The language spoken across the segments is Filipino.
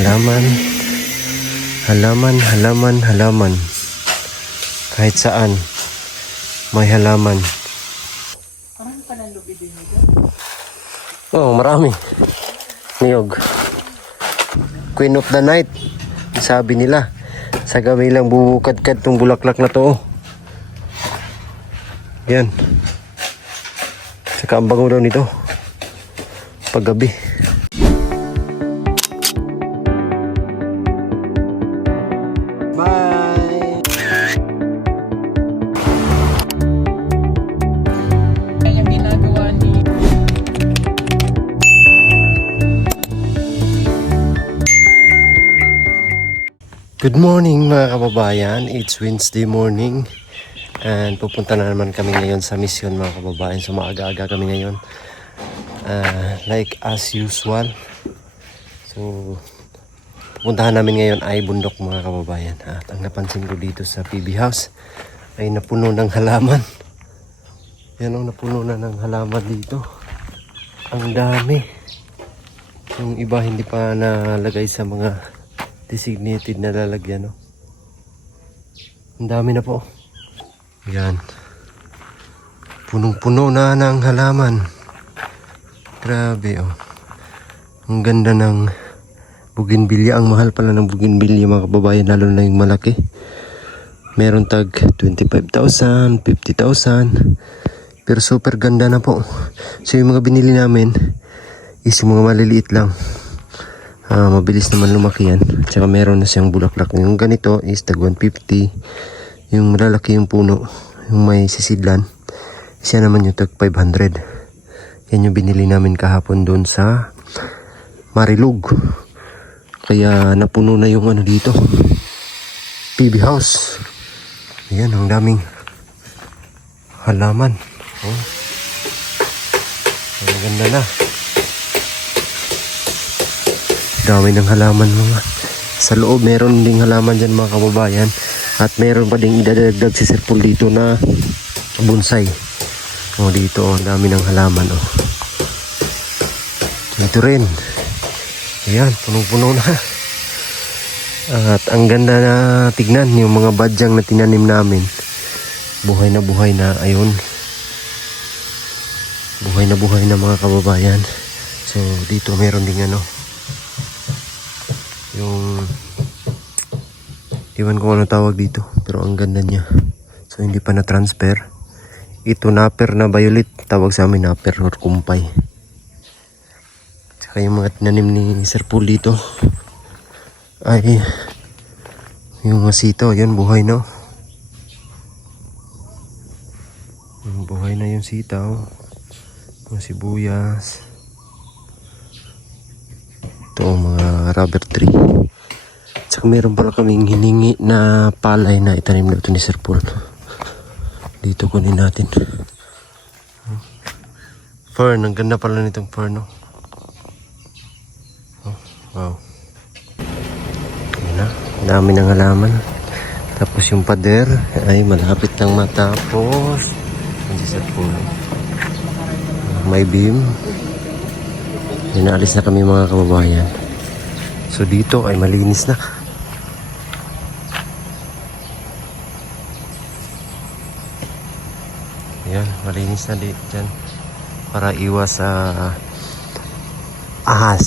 Halaman. Halaman, halaman, halaman. Kahit saan may halaman. Marami pa ng lubi din nito. Oo, marami. Niyog. Queen of the night. Sabi nila. Sa gabi lang bubukad-kad tong bulaklak na to. Yan. Saka ang bango daw nito. Paggabi. Bye! Yung ginagawa ni... Good morning mga kababayan. It's Wednesday morning. And pupunta na naman kami ngayon sa mission mga kababayan. So maaga-aga kami ngayon. Like as usual. So pupuntahan namin ngayon ay bundok mga kababayan. At ang napansin ko dito sa PB House ay napuno ng halaman. Yan o, napuno na ng halaman dito. Ang dami. Yung iba hindi pa nalagay sa mga designated na lalagyan. No? Ang dami na po. Yan. Punong-puno na ng halaman. Grabe oh. Ang ganda ng bougainvillea. Ang mahal pala ng bougainvillea mga kababayan, lalo na yung malaki. Meron tag 25,000, 50,000. Pero super ganda na po. So yung mga binili namin is yung mga maliliit lang. Mabilis naman lumaki yan. Tsaka meron na siyang bulaklak. Yung ganito is tag 150. Yung malalaki yung puno, yung may sisidlan, siya naman yung tag 500. Yan yung binili namin kahapon doon sa Marilug. Kaya napuno na yung ano dito, PB House. Ayan, ang daming halaman. Oh. Ang ganda na. Dami ng halaman mga. Sa loob meron ding halaman dyan mga kababayan. At meron pa ding idadagdag si Sir Paul dito na bonsai. Oh, dito oh, dami ng halaman oh. Dito rin. Ayan, punong-puno na. At ang ganda na tignan yung mga badyang na tinanim namin. Buhay na ayun. Buhay na mga kababayan. So dito meron ding ano, yung iwan ko ano tawag dito, pero ang ganda niya. So hindi pa na-transfer. Ito napper na violet, tawag sa amin napper or kumpay. Tsaka yung mga tinanim ni Sir Paul dito ay yung sitaw, yan buhay na. Buhay na yung sitaw, yung sibuyas. Ito mga rubber tree. Tsaka meron pala kaming hiningi na palay na itanim na ito ni Sir Paul. Dito kunin natin. Fern, ang ganda pala nitong fern, no? Oh, wow. Ayan na, dami ng halaman. Tapos yung pader ay malapit lang matapos. Ayan si Sir Paul. May beam. Inaalis na kami mga kababayan. So dito ay malinis na. Ayan, malinis na dyan para iwas sa ahas.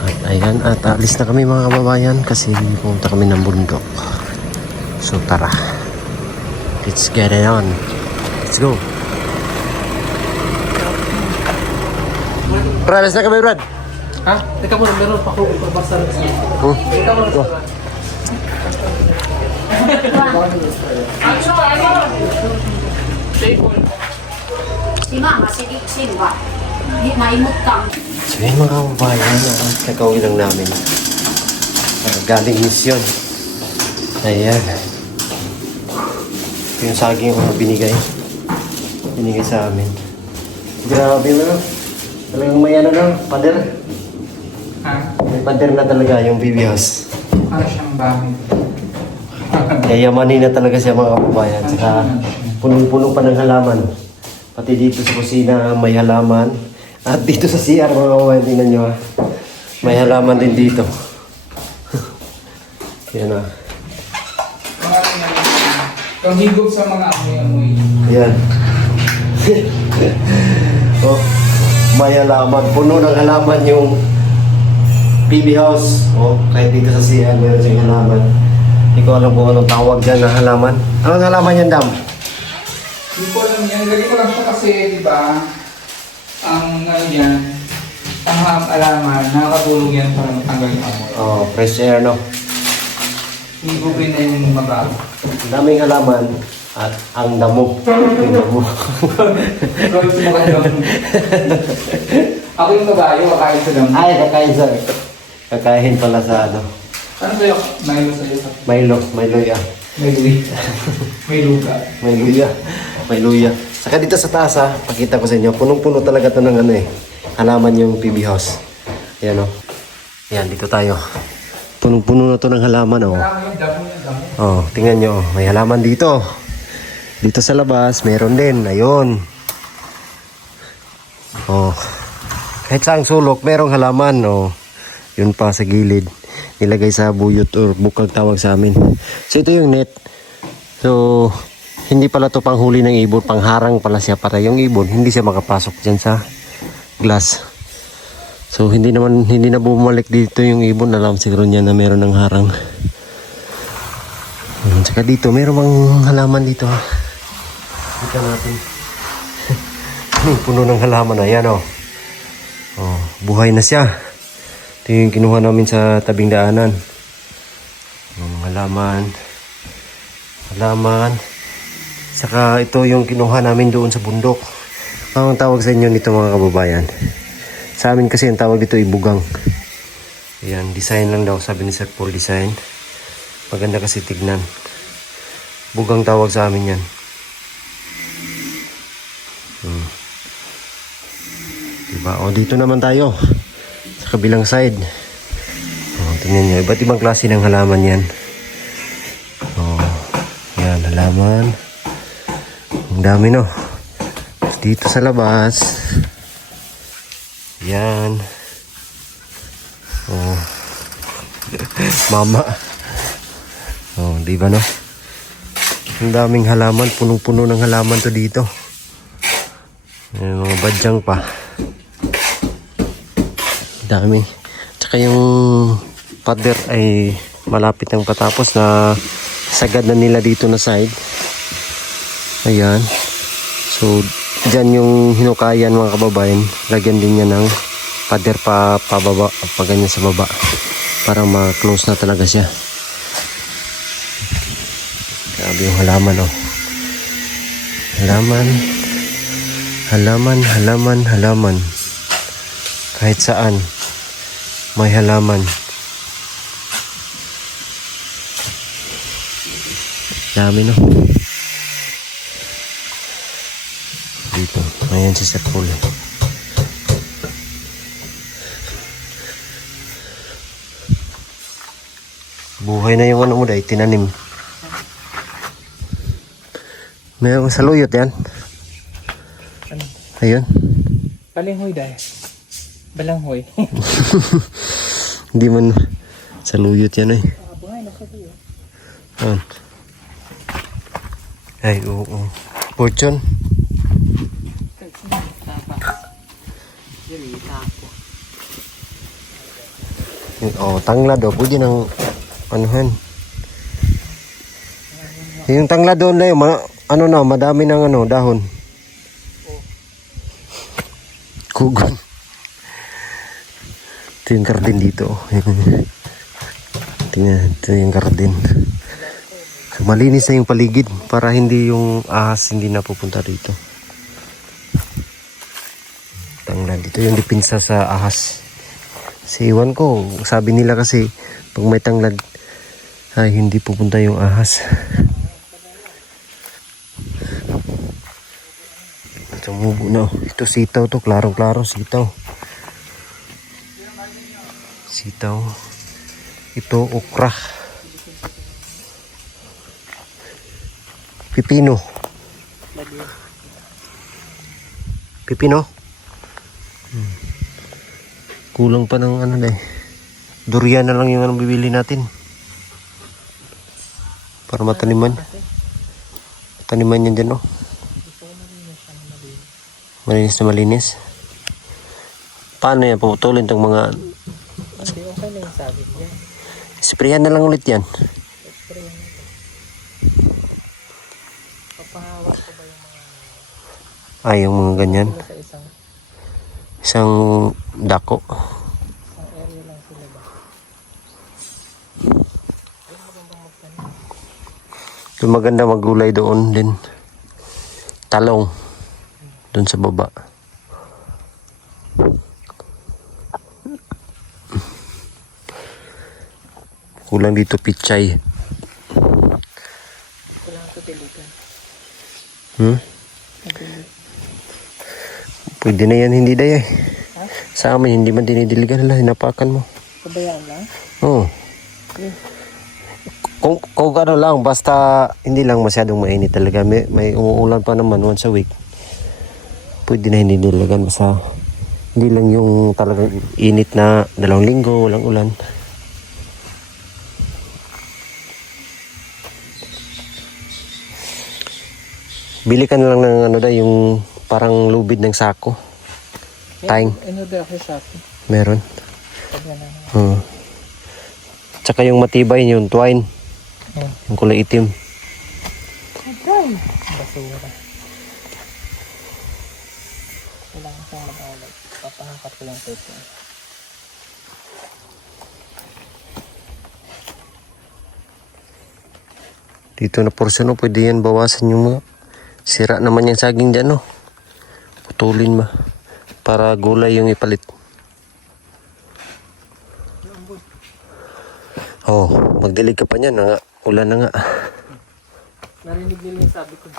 At ayan, at alis na kami mga kababayan kasi pumunta kami ng bundok. So tara, let's get it on. Let's go. Brad, alis na kami Brad. Ha? Teka mo, meron pa ko ipabasa rin siya. Teka mo, Si Mama, si ba? Naimot kang. So yun mga kababayan, kakauwi lang namin. Galing misyon. Ayan. Ito yung saging yung binigay sa amin. Grabe na. Talagang may ano na, pader. ha? May pader na talaga yung PB House. Para siyang bahay. Yayamanin na talaga siya mga kababayan. Saka punong-puno pa ng halaman. Pati dito sa kusina may halaman. At dito sa CR mga kababayan, tingnan nyo ha. May halaman din dito. Yan na. Kang higop sa mga amoy-amoy. Yan. Oh, may halaman. Puno ng halaman yung PB house. Oh, kahit dito sa CN meron siyang halaman. Hindi ko alam kung anong tawag dyan na halaman. Anong halaman yan, Dam? Hindi ko alam yan. Lagi ko lang siya kasi, di ba, ang ano yan, ang alaman, nakakatulong yan para matanggal yung amoy. Oh, fresh air, no? Higupin na yung mabago. Ang daming halaman at ang damo. Yung damo. Pero yung mga damo. Ako yung babae, makain sa damo. Ay, kakain sa... Kakain pala sa ano. Ano sa'yo? Milo sa'yo. Milo, Miloya. May luwi. May luga. May luya. May luya. Saka dito sa taas ha, pakita ko sa inyo. Punong-puno talaga to ng ano eh. Halaman yung PB house. Ayan o. Ayan, dito tayo. Punong-puno na to ng halaman o. Kailangan yung damo yung damo. Oh, tingnan nyo. May halaman dito. Dito sa labas, meron din. Ayun. Oh. Kahit saang sulok, merong halaman. Oh. Yun pa sa gilid. Nilagay sa buyot or bukag tawag sa amin. So ito yung net. So hindi pala to panghuli ng ibon, pangharang pala siya para yung ibon hindi siya makapasok diyan sa glass. So hindi na bumalik dito yung ibon, alam siguro niya na meron ng harang. Saka dito meron mang halaman dito ha. Kita natin. Puno ng halaman na yan oh. Oh, buhay na siya. Ito yung kinuha namin sa tabing daanan. Halaman. Saka ito yung kinuha namin doon sa bundok. Ang tawag sa inyo nito mga kababayan. Sa amin kasi ang tawag dito ibugang. Ayan, design lang daw sabi ni Sir Paul, design. Maganda kasi tignan. Bugang tawag sa amin yan. Diba? O dito naman tayo. Sa kabilang side. Oh, tingnan nyo. Iba't ibang klase ng halaman yan. Oh, yan, halaman. Ang dami no. Dito sa labas. Yan. Oh. Mama. Oh, di ba no? Ang daming halaman. Punong-puno ng halaman to dito. Yan, mga badyang pa. Dami. Tsaka yung pader ay malapit ng patapos na sagad na nila dito na side. Ayan. So, dyan yung hinukayan mga kababayan. Lagyan din niya ng pader pababa, pa ganyan sa baba. Para ma-close na talaga siya. Grabe yung halaman oh. Halaman. Kahit saan may halaman. Dami no. Dito. Ayan si Sir Paul. Buhay na yung ano mo dahil tinanim. Mayroong saluyot yan. Ayun. Balanghoy dahil. Balanghoy. Hindi man saluyot yan eh. Ay, oo. Fortune. Oh, tanglad oh. Pwede ng anuhan. Yung tanglad doon na yung ano na, madami ng ano, dahon. Kugon. Ito yung garden dito. Tingnan, ito yung garden. Malinis na yung paligid para hindi yung ahas hindi na pupunta dito. Tanglad. Dito yung dipinsa sa ahas. Kasi iwan ko, sabi nila kasi pag may tanglad ay hindi pupunta yung ahas. Tumubo na. Ito sitaw to, klarong-klaro sitaw. Sitaw. Ito okra. Pipino. Pipino. Kulang pa ng ano na eh. Durian na lang yung anong bibili natin. Para mataniman. Taniman yan dyan, oh. Malinis na malinis. Paano yan? Puputulin tong mga... Hindi, okay na yung sabit niya. Sprayan na lang ulit yan. Spray na ito. Papahawak ko ba yung mga... Ay, yung mga ganyan. Sila sa isang Isang dako. area lang sila ba? Ay, magandang magtanim. Yung maganda magulay doon din. Talong. Doon sa baba. Kulang dito pichay. Kailangan ko diligan. Madilig. Pwede na yan, hindi day eh. Ha? Sa amin, hindi man dinidiligan nila. Hinapakan mo. Pabayaan lang? Oo. Kung ano lang, basta hindi lang masyadong mainit talaga. May umuulan pa naman once a week. Pwede na hindi diligan. Basta hindi lang yung talagang init na 2 linggo, walang ulan. Bili ka na lang ng ano da, yung parang lubid ng sako. Taing. Inorder ako sa akin. Meron. Pag na Tsaka yung matibay yung twine. Yung kulay itim. basura. Kailangan siyang mag-alag. Papahakat ko lang ito. Dito na portion, no, pwede yan bawasan yung mga sira naman yung saging dyan, no. Putulin ba para gulay yung ipalit. Oh, magdilig ka pa niyan, nga ulan na nga. Narinig nila yung sabi ko.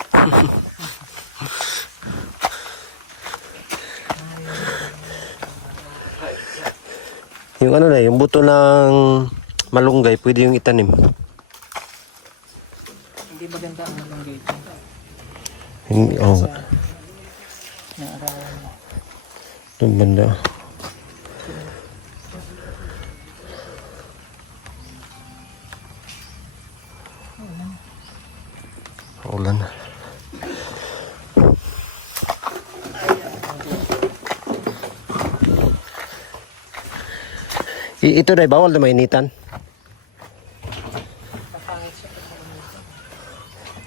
Yung ano na, yung buto ng malunggay, pwede yung itanim. Hindi maganda ang malunggay ito. Hindi, oh, Naarawan mo. yung banda. Ulan. Ito na, bawal na mainitan.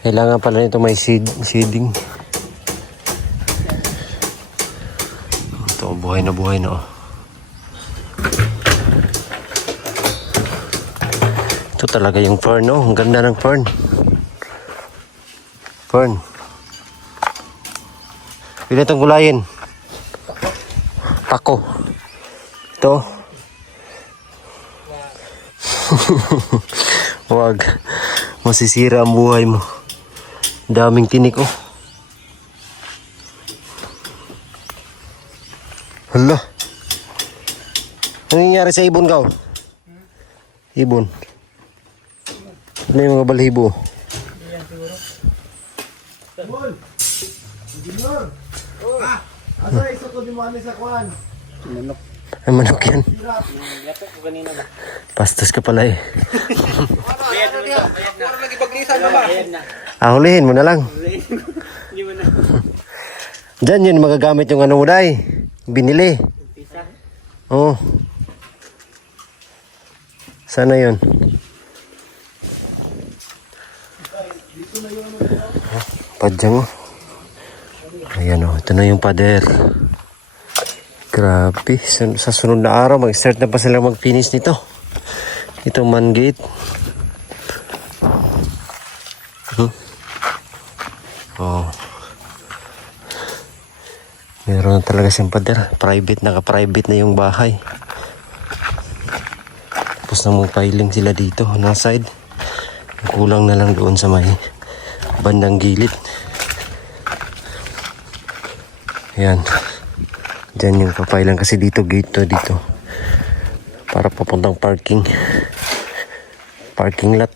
Kailangan pala nito may seeding. Ito, buhay na oh. Ito talaga yung fern, no? Ang ganda ng fern. Fern. Pili itong gulayin. Pako. Ito. Wag. Masisira ang buhay mo. Daming tinik, oh. Hala. Ano nangyayari sa ibon ka, oh? Ibon. Ano yung mga balhibo? Asa iso ko di mo ani sa kuan? Ay, manok yan. Yapo ko kanina ba? Pastos ka pala, eh. Bayad na ito. Bayad na. Hulihin mo na lang. Hindi mo na. Diyan yun magagamit yung ano mo, day. Binili. Pisa. Oo. Sana yun. Padyang, oh. Ayan, oh. Ito na yung pader. Grabe. Sa sunod na araw, mag-start na pa sila mag-finish nito. Ito man gate. Oh. Meron na talaga siyang pader. Private, naka-private na yung bahay. Tapos na mag-piling sila dito na side. Kulang na lang doon sa may bandang gilid. Ayan. Diyan yung papailan kasi dito gate to dito. Para papuntang parking. Parking lot.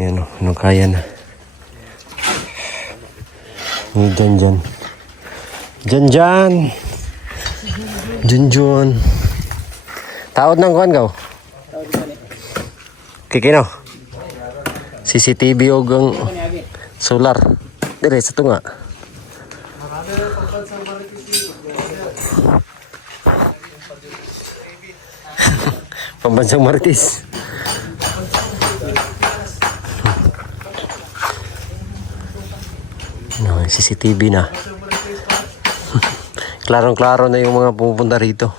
Ayan o. Anong kaya na. Dyan. Jan. Junjun. Taod ng kuan gaw. Kikino. CCTV o gang solar. Dire sa tunga. Pambansang Marites. No, CCTV na. Klarong-klaro na yung mga pupunta rito.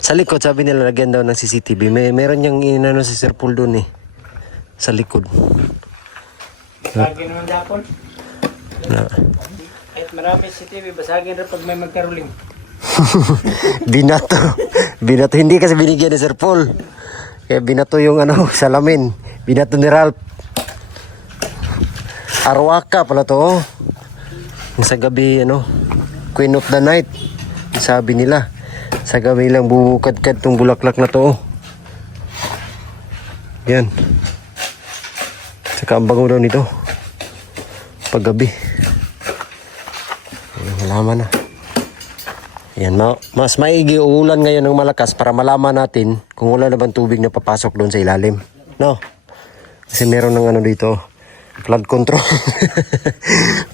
Sa likod, sabi nila lagyan daw ng CCTV. Meron niyang inano si Sir Paul doon eh. Sa likod. Basagin naman dapon. Na. Kahit marami CCTV, basagin rin pag may magkaruling. Binato. Binato. Hindi kasi binigyan ni Sir Paul. Kaya binato yung ano, salamin. Binato ni Ralph. Arwaka pala to. Oh. Yung sa gabi, ano, Queen of the Night. Sabi nila. Sa gabi lang bubukad-kad tong bulaklak na to. Oh. Yan. Saka ang bango daw nito. Paggabi. Malaman na. Yan, mas maigi uulan ngayon ng malakas para malaman natin kung wala na bang tubig na papasok doon sa ilalim. No? Kasi meron ng ano dito, flood control.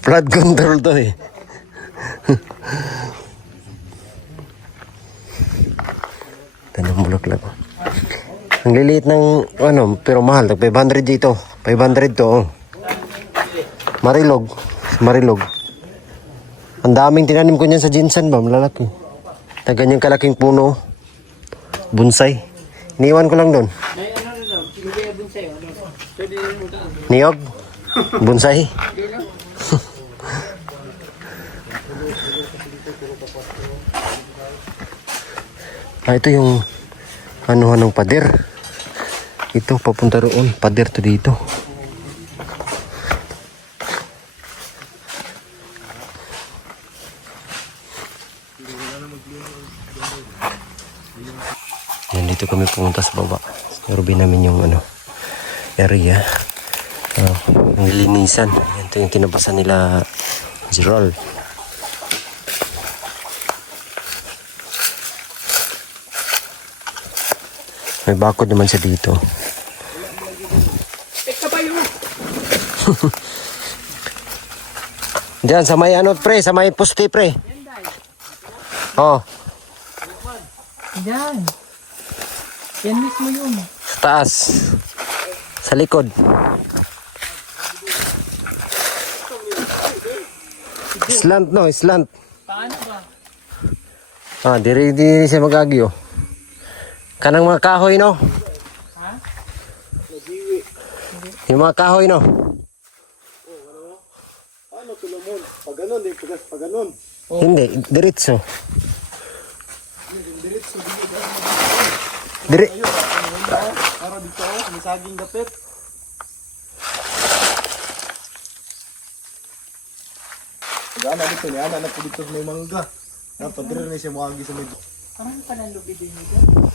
Flood control to eh. Tanong bulaklak. Ang liliit ng ano, pero mahal. 500 dito. 500 to. Oh. Marilog. Marilog. Ang daming tinanim ko niyan sa Jinsan ba, malalaki. Na ganyang kalaking puno. Bonsai. Iniwan ko lang doon. Niyog? Bonsai? Ito yung anuhan ng pader. Ito papunta roon. Pader to dito. Yan, dito kami pumunta sa baba. Rubi namin yung ano, area. Ang linisan. Yan, ito yung kinabasan nila Gerald. May bakod naman siya dito. Diyan sa may ano pre, sa may poste pre. Oh. Yan. Yan mismo yun. Sa taas. Sa likod. Slant no, slant. Paano ba? Ah, diri siya magagyo. Kanang mga kahoy no? Ha? Yung mga kahoy no? Ano tulumon? Pag ganun, di pag ganun. Hindi, diretso. Dire. Para dito, may saging dapit. Pag-ana dito, niana na po dito sa may mangga. Napadira na siya muagi sa may... Parang pananlubi din nito.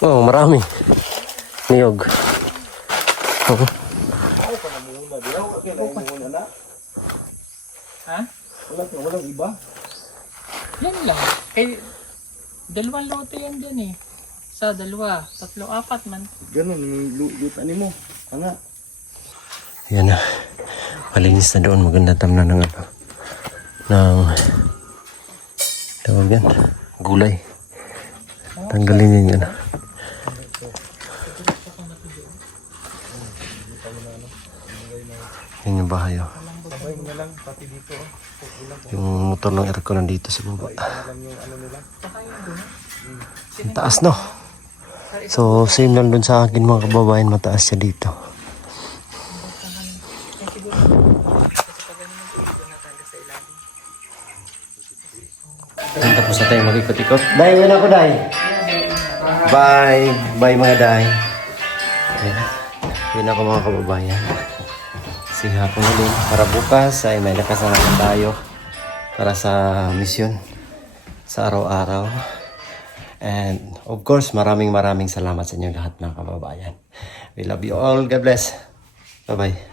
Oh, marami. Niyog. Oh. Ay, panamuna. Di ako kinamuna na. Ha? Walang iba. Yan lang. Kay dalawang lote yan dyan eh. Sa dalawa, tatlo, apat man. Ganun, yung lutan mo. Ano? Yan na. Malinis na doon. Maganda tamna ng ano. Ng tawag yan. Gulay. Tanggalin yun yan. Yan yung bahay oh. Yung motor ng aircon nandito sa baba. Ang taas no. So same lang dun sa akin mga kababayan, mataas siya dito. Tapos na tayo mag-ikot-ikot. Day, wala ko day. Bye. Bye mga day. Yun ako mga kababayan. Kasi hapon na din. Para bukas ay may lakas na naman tayo. Para sa misyon. Sa araw-araw. And of course, maraming salamat sa inyo lahat mga kababayan. We love you all. God bless. Bye-bye.